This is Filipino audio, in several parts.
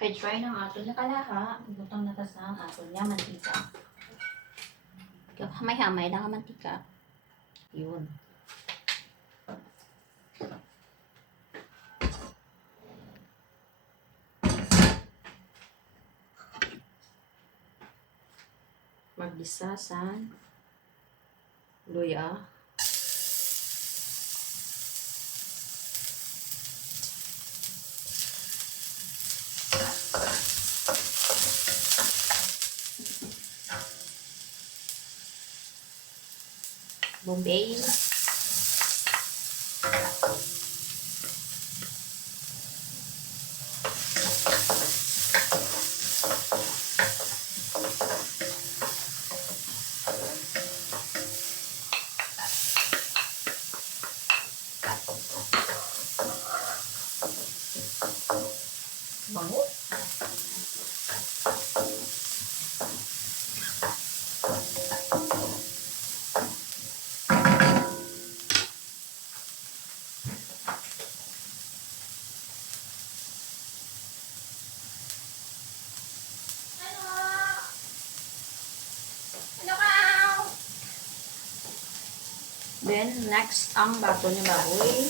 Kay try ng ato na kalaha. Butang natas na ang ato niya, mantika. Hamay-hamay lang ang mantika. Yun. Maggisa sa luya. Bombay. Bango. Then, next, ang bato niya baboy.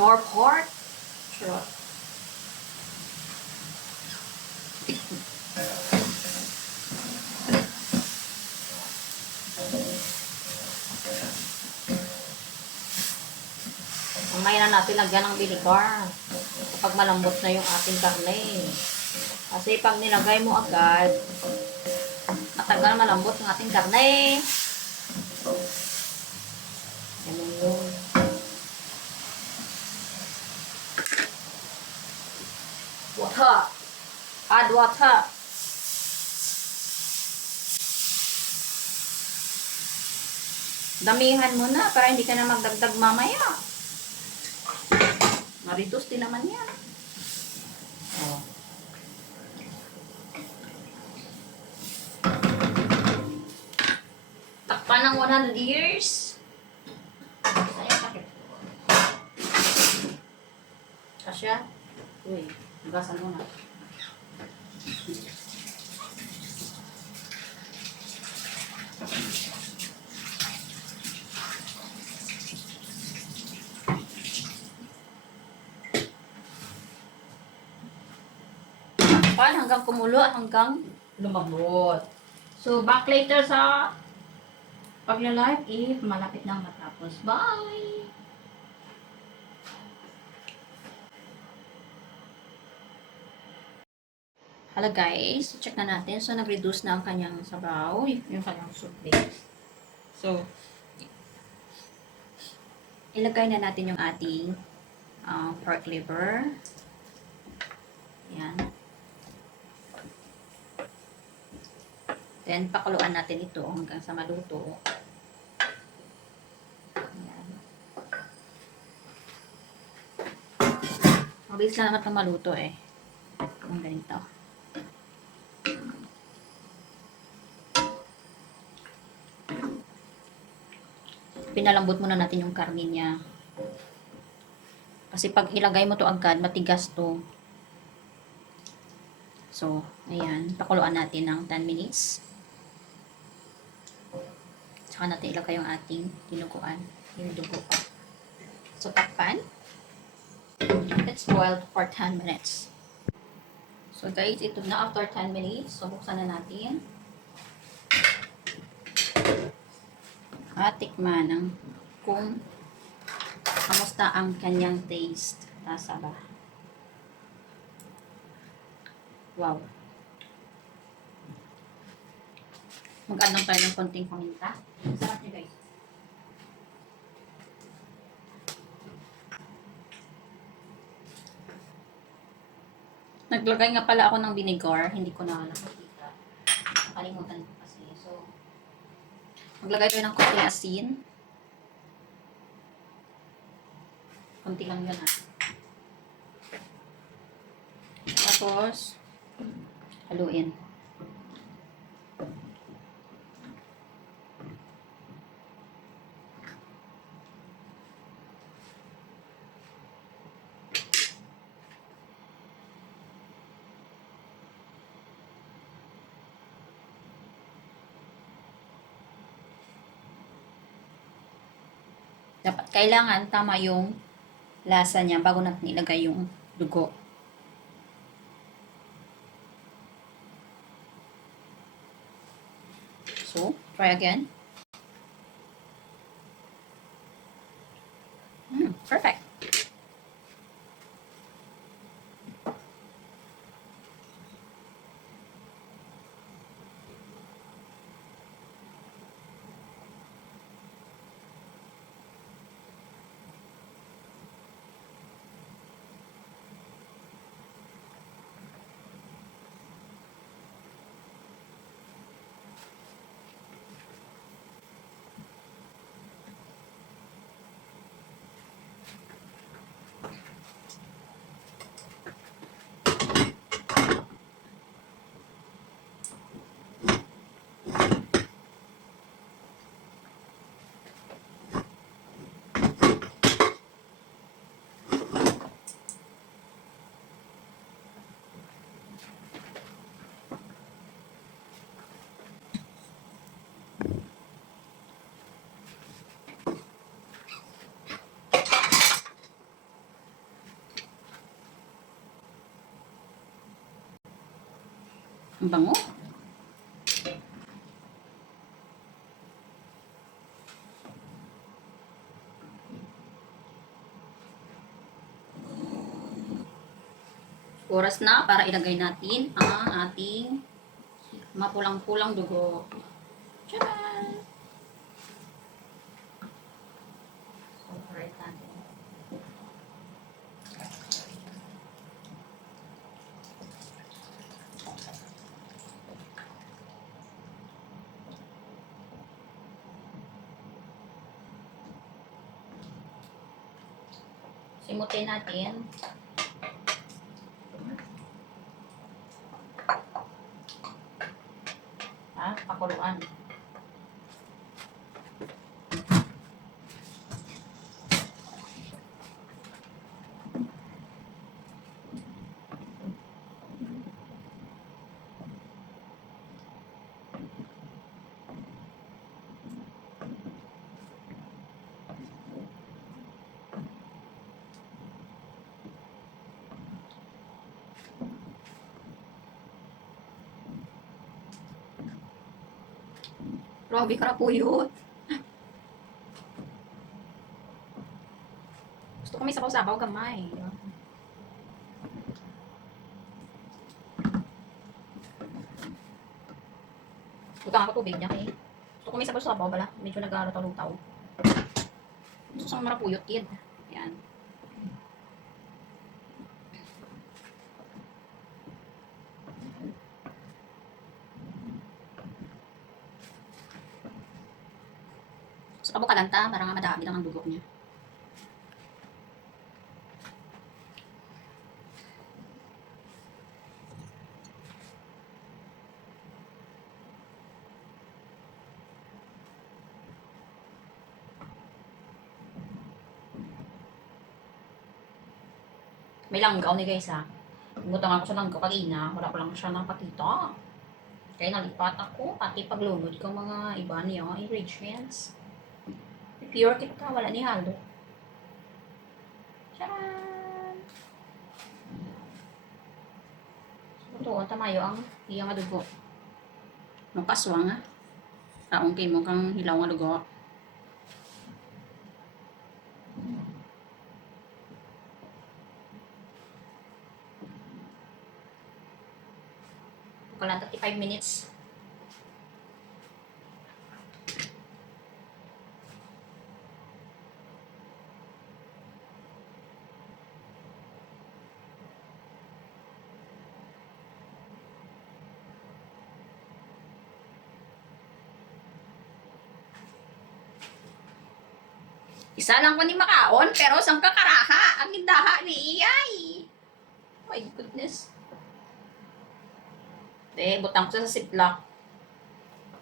Nor pork. Sure. Ngayon na natin lagyan ng vinegar kapag malambot na yung ating karne. Kasi pag nilagay mo agad, matagal malambot yung ating karne. Ganun yun. Water. Add water. Damihan mo na para hindi ka na magdagdag mamaya. Maritos din naman yan. Oh. Takpan ng 100 years. Kasya? Uy, hugasan mo na. Hanggang kumulo, hanggang lumabot. So, back later sa pagla-live if malapit na matapos. Bye! Hello guys, check na natin. So, nag-reduce na ang kanyang sabaw, yung kanyang soup base. So, ilagay na natin yung ating pork liver. Yan. Then, pakuluan natin ito hanggang sa maluto. Ayan. Mabilis lang naman itong maluto eh. Kung ganito. Pinalambot muna natin yung karne niya. Kasi pag ilagay mo to agad, matigas to. So, ayan. Pakuluan natin ng 10 minutes. Saka natin ilagay yung ating dinuguan. Yung dugo pa. So, takpan. Let's boil for 10 minutes. So, guys, ito na after 10 minutes. So, buksan na natin. At tikman ng kung kamusta ang kanyang taste. Lasa ba? Wow. Mag-add lang tayo ng konting paminta. Sarap niya, guys. Naglagay nga pala ako ng vinegar. Hindi ko na nakakita. Nakalimutan ko kasi. So, maglagay tayo ng konting asin. Konti lang yun ah. Tapos, haluin. Dapat kailangan tama yung lasa niya bago natin ilagay yung dugo. So, try again. Perfect. Ang bango. Oras na para ilagay natin ang ating mapulang-pulang dugo. Tcharan! So, right natin. Simutin natin. Pakuluan. Grabe ka na po yun. Gusto ko may sabaw-sabaw gamay. Butang ako tubig niya eh. Gusto ko may sabaw-sabaw bala. Medyo nag-aalutaw-lutaw. Gusto ko marapuyot kid. Yan. So, abo kalanta, para nga madami lang ang dugo niya. May langgaw ni guys ha. Butang ako sa langgaw kanina. Wala ko lang siya napakita. Kaya nalipat ako. Pati paglunod ko mga iba niya ingredients. Pure kita. Wala ni halo. Charan! Ito, tamayo ang iyang adugo. Nung kaswang ha. Taong kayo mo kang hilaw nga adugo. Lang 35 minutes. Isa lang ko ni makaon, pero sang kakaraha. Ang indaha ni iyay. My goodness. Butang ko siya sa ziplock.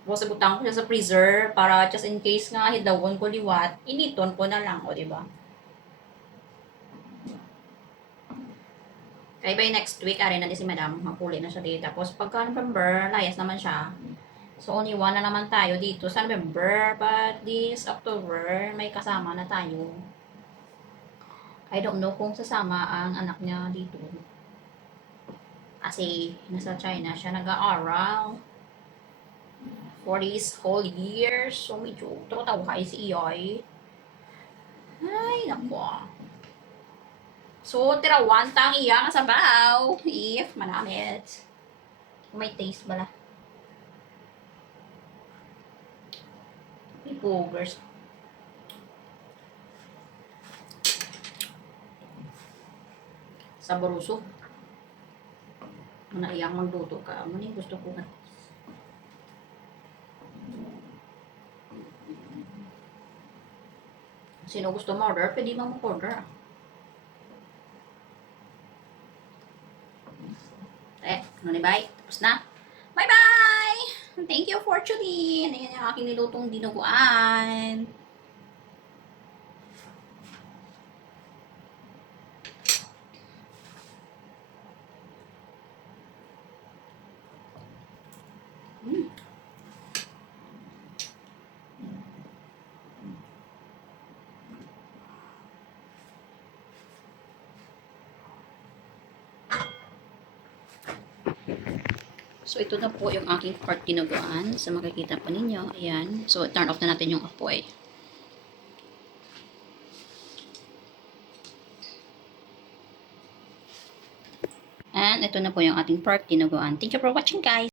Tapos butang ko siya sa freezer para just in case nga hidawon ko liwat, initon ko na lang, o diba? Kaya by next week, ari na din si madam, mapuli na siya dito. Tapos pagka November, layas naman siya. So only one na naman tayo dito sa November, but this October, may kasama na tayo. I don't know kung sasama ang anak niya dito. Kasi nasa China siya nag-aaral for this whole year. So medyo taway si Iyoy. Ay, naku. So, tirawan tang iya sa bahaw. If manamit. May taste bala. May boogers. Saboroso. Muna iyang magluto ka. Ano yung gusto ko na. Sino gusto mo order? Pwede mo order. Ano ni bye? Tapos na. Bye-bye! Thank you for tuning. Ayan yung aking nilutong dinuguan. So, ito na po yung aking pork dinuguan. So, makikita po ninyo. Ayan. So, turn off na natin yung apoy. And, ito na po yung ating pork dinuguan. Thank you for watching, guys!